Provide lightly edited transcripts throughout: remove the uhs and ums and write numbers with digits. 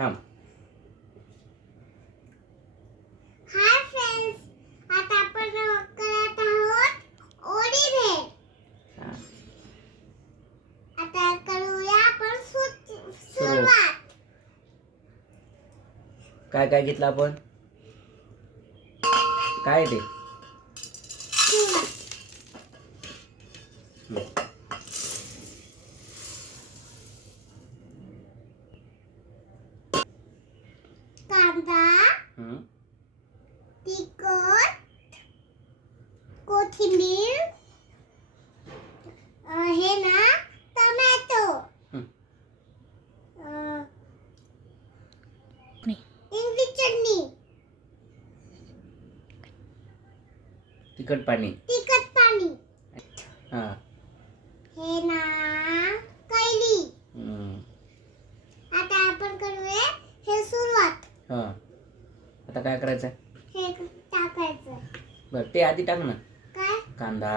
थांब. Hi friends, आता आपण करत आहोत ओडी भेळ. हा. आता करूया आपण सुरुवात. काय काय घेतलं आपण? काय ते? कांदा, तिखट, कोथिंबीर, हे ना टोमॅटो, इमली चटणी, तिखट पाणी. हा. हे ना कैरी. हम्म. आता आपण करूया हे सुरुवात. हा. आता काय करायचं? हे टाकायचं. बरं ते आधी टाक ना. काय? कांदा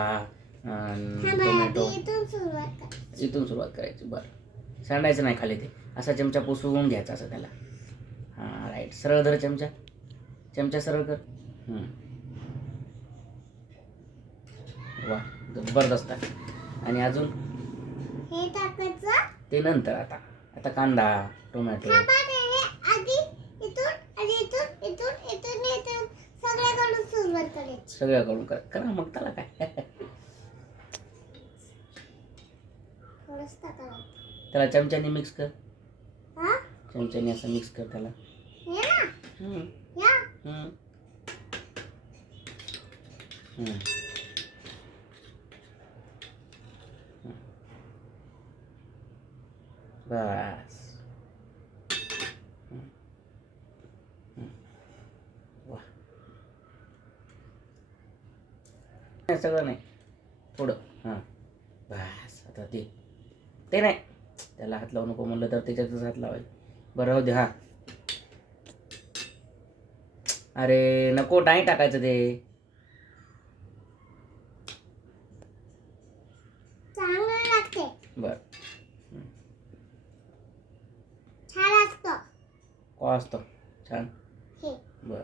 टोमॅटो. इथून सुरुवात करायची. बरं सांडायचं नाही खाली ते. असा चमचा पुसून घ्यायचा असं त्याला. हां राईट. सरळ धर चमचा सरळ कर. वा जबरदस्त. आणि अजून हे टाकायचं. ते नंतर. आता कांदा टोमॅटो. आधी इथून आणि इथून सगळ्याकडून सुरुवात करायची. सगळ्याकडून करा मग त्याला काय. थोडंच टाकायचं. त्याला चमच्याने मिक्स कर. हा? चमच्याने असं मिक्स कर त्याला. हे ना? या? बस. वा. सगळं नाही थोडं. हां बस. आता ते नाही त्याला हात लावू नको म्हणलं तर त्याच्यातच हात लावायचं. बरं राहू दे. हा अरे नको नाही टाकायचं ते. चांगलं लागते. बर छान असतं. को असतं छान. हे बर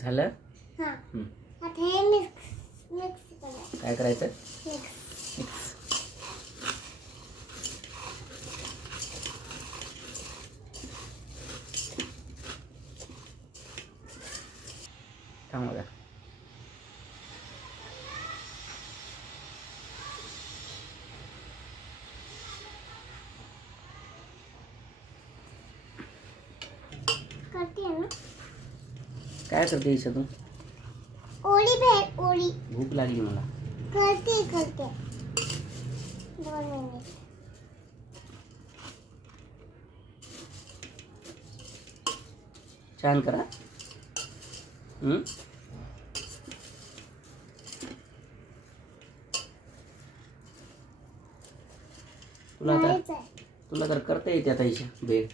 झालं. हां. आता हे मिक्स करायचं. काय करायचं? मिक्स. थांब बघा. करते ना. काय करते ईशा तू? ओळी भेळ ओळी. भूक लागली मला. करते 2 मिनिट. छान करा. तुला तर करता येते आता ईशा भेळ.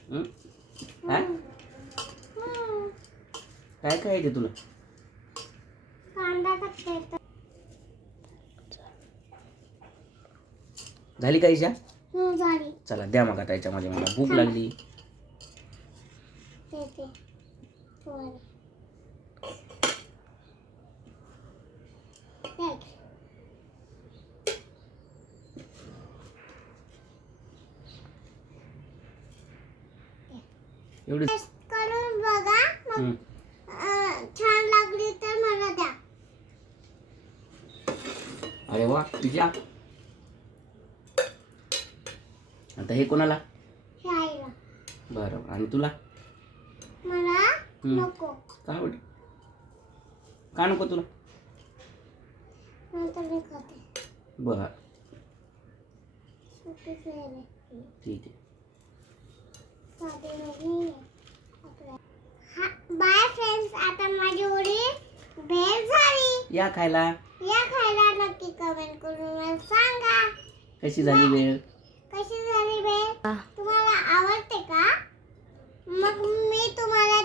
काय येते तुला? कांदा टाकता येतो. झाली का ईशा? झाली. चला द्या मग आता याच्यामध्ये. मला भूक लागली. एवढी करून बघा. छान लागली तर मला द्या. अरे वा तुझ्या. आता हे कोणाला? हे आईला. बरं आणि तुला? मला नको. काय वाटत? का नको तुला? नंतर मी खाते. बरं ठीक आहे. बाय फ्रेंड्स, आता माझी ओळी भेळ झाली. या खायला नक्की कमेंट करून मला सांगा कशी झाली भेळ. तुम्हाला आवडते का? मग मी तुम्हाला